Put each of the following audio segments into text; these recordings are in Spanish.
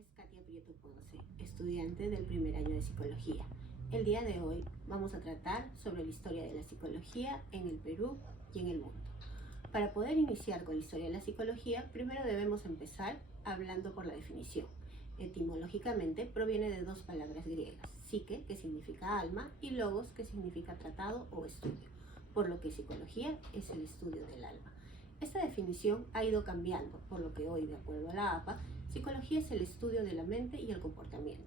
es Katia Prieto Ponce, estudiante del primer año de psicología. El día de hoy vamos a tratar sobre la historia de la psicología en el Perú y en el mundo. Para poder iniciar con la historia de la psicología, primero debemos empezar hablando por la definición. Etimológicamente proviene de dos palabras griegas, psique, que significa alma, y logos, que significa tratado o estudio, por lo que psicología es el estudio del alma. Esta definición ha ido cambiando, por lo que hoy, de acuerdo a la APA, psicología es el estudio de la mente y el comportamiento.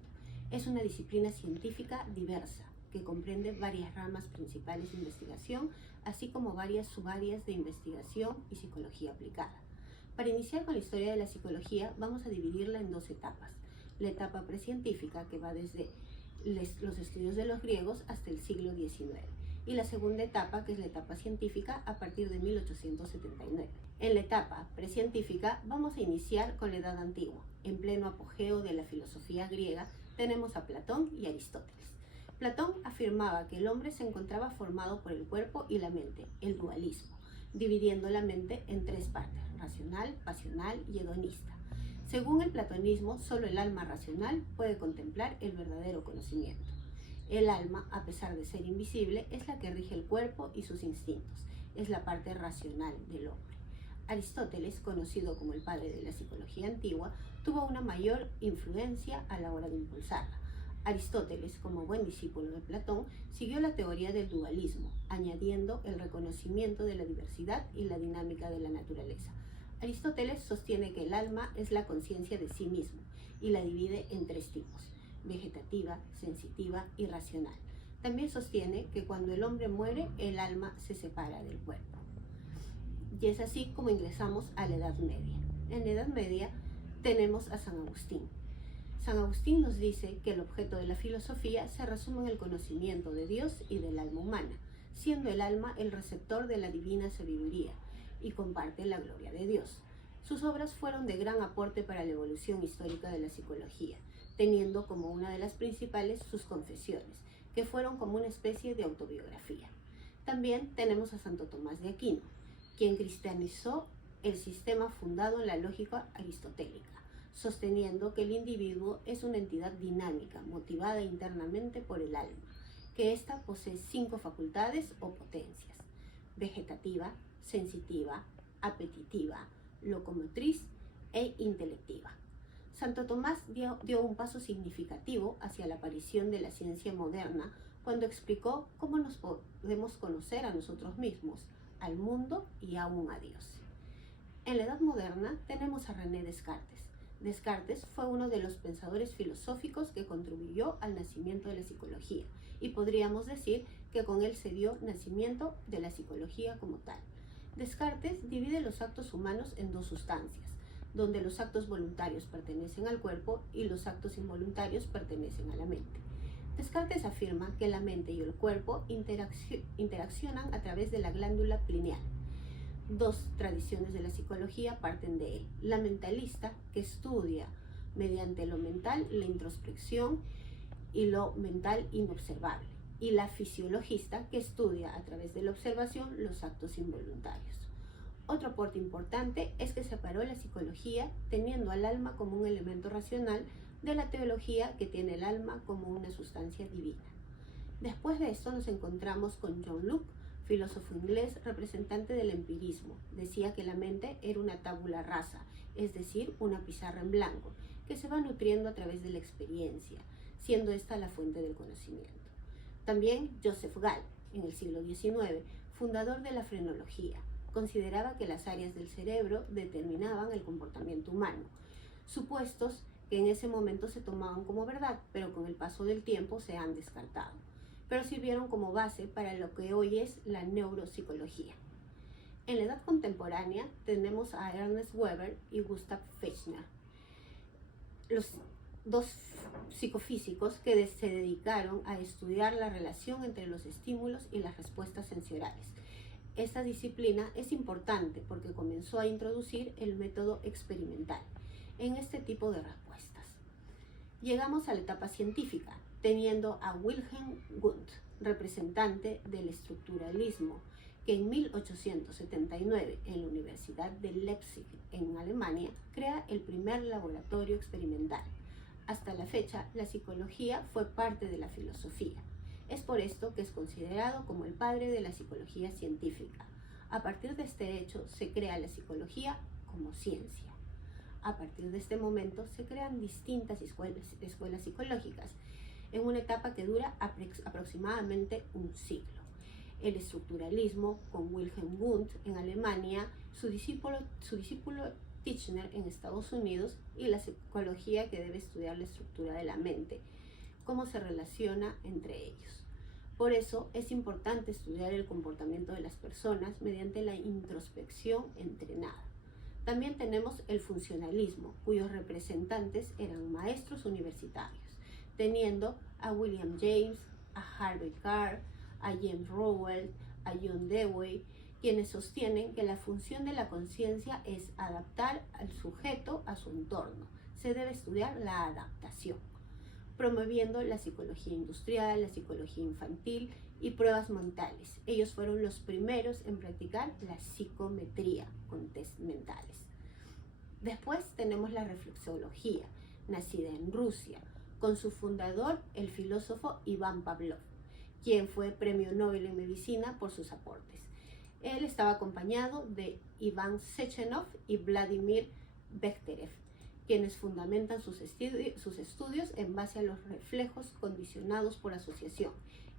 Es una disciplina científica diversa, que comprende varias ramas principales de investigación, así como varias subáreas de investigación y psicología aplicada. Para iniciar con la historia de la psicología, vamos a dividirla en dos etapas. La etapa precientífica, que va desde los estudios de los griegos hasta el siglo XIX, y la segunda etapa, que es la etapa científica, a partir de 1879. En la etapa precientífica vamos a iniciar con la Edad Antigua. En pleno apogeo de la filosofía griega tenemos a Platón y Aristóteles. Platón afirmaba que el hombre se encontraba formado por el cuerpo y la mente, el dualismo, dividiendo la mente en tres partes: racional, pasional y hedonista. Según el platonismo, solo el alma racional puede contemplar el verdadero conocimiento. El alma, a pesar de ser invisible, es la que rige el cuerpo y sus instintos, es la parte racional del hombre. Aristóteles, conocido como el padre de la psicología antigua, tuvo una mayor influencia a la hora de impulsarla. Aristóteles, como buen discípulo de Platón, siguió la teoría del dualismo, añadiendo el reconocimiento de la diversidad y la dinámica de la naturaleza. Aristóteles sostiene que el alma es la conciencia de sí mismo y la divide en tres tipos: vegetativa, sensitiva y racional. También sostiene que cuando el hombre muere, el alma se separa del cuerpo. Y es así como ingresamos a la Edad Media. En la Edad Media tenemos a San Agustín. San Agustín nos dice que el objeto de la filosofía se resume en el conocimiento de Dios y del alma humana, siendo el alma el receptor de la divina sabiduría y comparte la gloria de Dios. Sus obras fueron de gran aporte para la evolución histórica de la psicología, teniendo como una de las principales sus confesiones, que fueron como una especie de autobiografía. También tenemos a Santo Tomás de Aquino, quien cristianizó el sistema fundado en la lógica aristotélica, sosteniendo que el individuo es una entidad dinámica, motivada internamente por el alma, que ésta posee 5 facultades o potencias: vegetativa, sensitiva, apetitiva, locomotriz e intelectiva. Santo Tomás dio un paso significativo hacia la aparición de la ciencia moderna cuando explicó cómo nos podemos conocer a nosotros mismos, al mundo y aún a Dios. En la Edad Moderna tenemos a René Descartes. Descartes fue uno de los pensadores filosóficos que contribuyó al nacimiento de la psicología, y podríamos decir que con él se dio nacimiento de la psicología como tal. Descartes divide los actos humanos en dos sustancias, donde los actos voluntarios pertenecen al cuerpo y los actos involuntarios pertenecen a la mente. Descartes afirma que la mente y el cuerpo interaccionan a través de la glándula pineal. Dos tradiciones de la psicología parten de él: la mentalista, que estudia mediante lo mental la introspección y lo mental inobservable, y la fisiologista, que estudia a través de la observación los actos involuntarios. Otro aporte importante es que separó la psicología teniendo al alma como un elemento racional de la teología, que tiene el alma como una sustancia divina. Después de esto nos encontramos con John Locke, filósofo inglés representante del empirismo. Decía que la mente era una tabula rasa, es decir, una pizarra en blanco, que se va nutriendo a través de la experiencia, siendo esta la fuente del conocimiento. También Joseph Gall, en el siglo XIX, fundador de la frenología, consideraba que las áreas del cerebro determinaban el comportamiento humano, supuestos que en ese momento se tomaban como verdad, pero con el paso del tiempo se han descartado, pero sirvieron como base para lo que hoy es la neuropsicología. En la edad contemporánea tenemos a Ernest Weber y Gustav Fechner, los dos psicofísicos que se dedicaron a estudiar la relación entre los estímulos y las respuestas sensoriales. Esta disciplina es importante porque comenzó a introducir el método experimental en este tipo de respuestas. Llegamos a la etapa científica, teniendo a Wilhelm Wundt, representante del estructuralismo, que en 1879, en la Universidad de Leipzig, en Alemania, crea el primer laboratorio experimental, Hasta la fecha, la psicología fue parte de la filosofía. Es por esto que es considerado como el padre de la psicología científica. A partir de este hecho se crea la psicología como ciencia. A partir de este momento se crean distintas escuelas psicológicas en una etapa que dura aproximadamente un siglo. El estructuralismo con Wilhelm Wundt en Alemania, su discípulo Titchener en Estados Unidos, y la psicología que debe estudiar la estructura de la mente, cómo se relaciona entre ellos. Por eso es importante estudiar el comportamiento de las personas mediante la introspección entrenada. También tenemos el funcionalismo, cuyos representantes eran maestros universitarios, teniendo a William James, a Harvey Carr, a James Rowell, a John Dewey, quienes sostienen que la función de la conciencia es adaptar al sujeto a su entorno. Se debe estudiar la adaptación, promoviendo la psicología industrial, la psicología infantil y pruebas mentales. Ellos fueron los primeros en practicar la psicometría con test mentales. Después tenemos la reflexología, nacida en Rusia, con su fundador, el filósofo Iván Pavlov, quien fue premio Nobel en medicina por sus aportes. Él estaba acompañado de Iván Sechenov y Vladimir Bekhterev, quienes fundamentan sus estudios en base a los reflejos condicionados por asociación,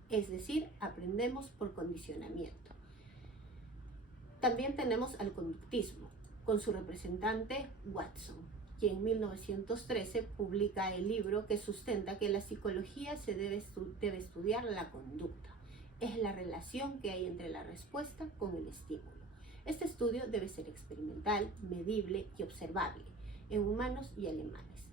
es decir, aprendemos por condicionamiento. También tenemos al conductismo, con su representante Watson, quien en 1913 publica el libro que sustenta que la psicología se debe estudiar la conducta. Es la relación que hay entre la respuesta con el estímulo. Este estudio debe ser experimental, medible y observable en humanos y alemanes.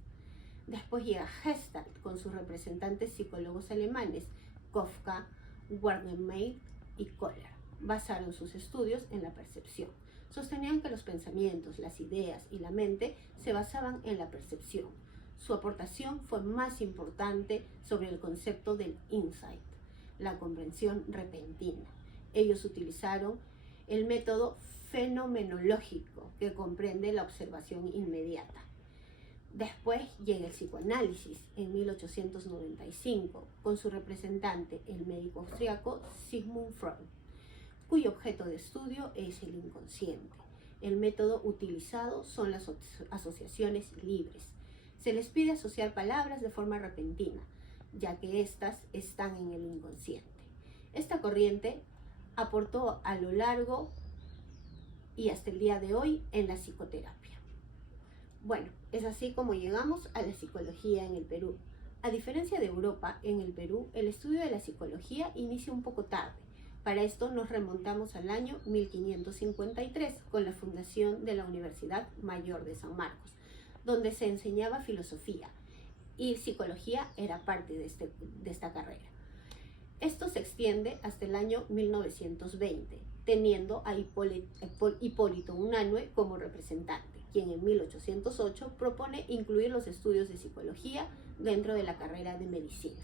Después llega Gestalt con sus representantes psicólogos alemanes, Kafka, Wagenknecht y Kohler. Basaron sus estudios en la percepción. Sostenían que los pensamientos, las ideas y la mente se basaban en la percepción. Su aportación fue más importante sobre el concepto del insight, la comprensión repentina. Ellos utilizaron el método fenomenológico, que comprende la observación inmediata. Después llega el psicoanálisis en 1895, con su representante, el médico austriaco Sigmund Freud, cuyo objeto de estudio es el inconsciente. El método utilizado son las asociaciones libres. Se les pide asociar palabras de forma repentina, ya que éstas están en el inconsciente. Esta corriente aportó a lo largo y hasta el día de hoy en la psicoterapia. Bueno, es así como llegamos a la psicología en el Perú. A diferencia de Europa, en el Perú el estudio de la psicología inicia un poco tarde. Para esto nos remontamos al año 1553 con la fundación de la Universidad Mayor de San Marcos, donde se enseñaba filosofía y psicología era parte de esta carrera. Esto se extiende hasta el año 1920, teniendo a Hipólito Unanue como representante, quien en 1808 propone incluir los estudios de psicología dentro de la carrera de medicina.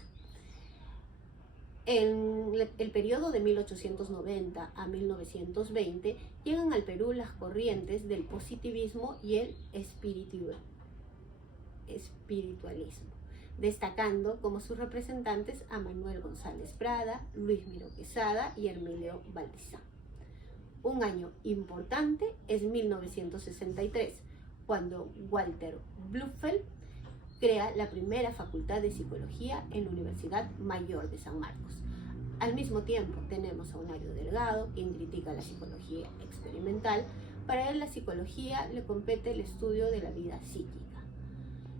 En el periodo de 1890 a 1920 llegan al Perú las corrientes del positivismo y el espiritualismo, destacando como sus representantes a Manuel González Prada, Luis Miró Quesada y Hermilio Valdizán. Un año importante es 1963, cuando Walter Blufeld crea la primera facultad de psicología en la Universidad Mayor de San Marcos. Al mismo tiempo tenemos a Honorio Delgado, quien critica la psicología experimental. Para él la psicología le compete el estudio de la vida psíquica.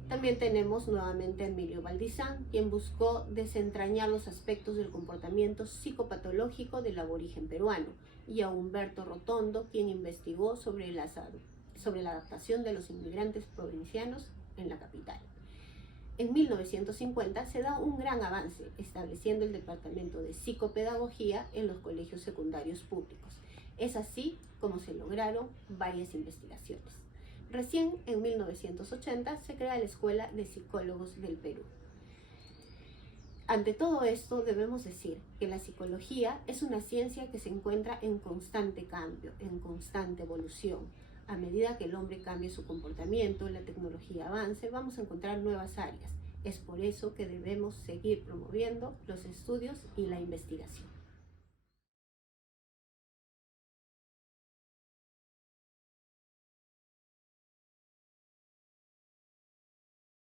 También tenemos nuevamente a Emilio Valdizán, quien buscó desentrañar los aspectos del comportamiento psicopatológico del aborigen peruano, y a Humberto Rotondo, quien investigó sobre la adaptación de los inmigrantes provincianos en la capital. En 1950 se da un gran avance, estableciendo el departamento de psicopedagogía en los colegios secundarios públicos. Es así como se lograron varias investigaciones. Recién en 1980 se crea la Escuela de Psicólogos del Perú. Ante todo esto debemos decir que la psicología es una ciencia que se encuentra en constante cambio, en constante evolución. A medida que el hombre cambie su comportamiento, la tecnología avance, vamos a encontrar nuevas áreas. Es por eso que debemos seguir promoviendo los estudios y la investigación.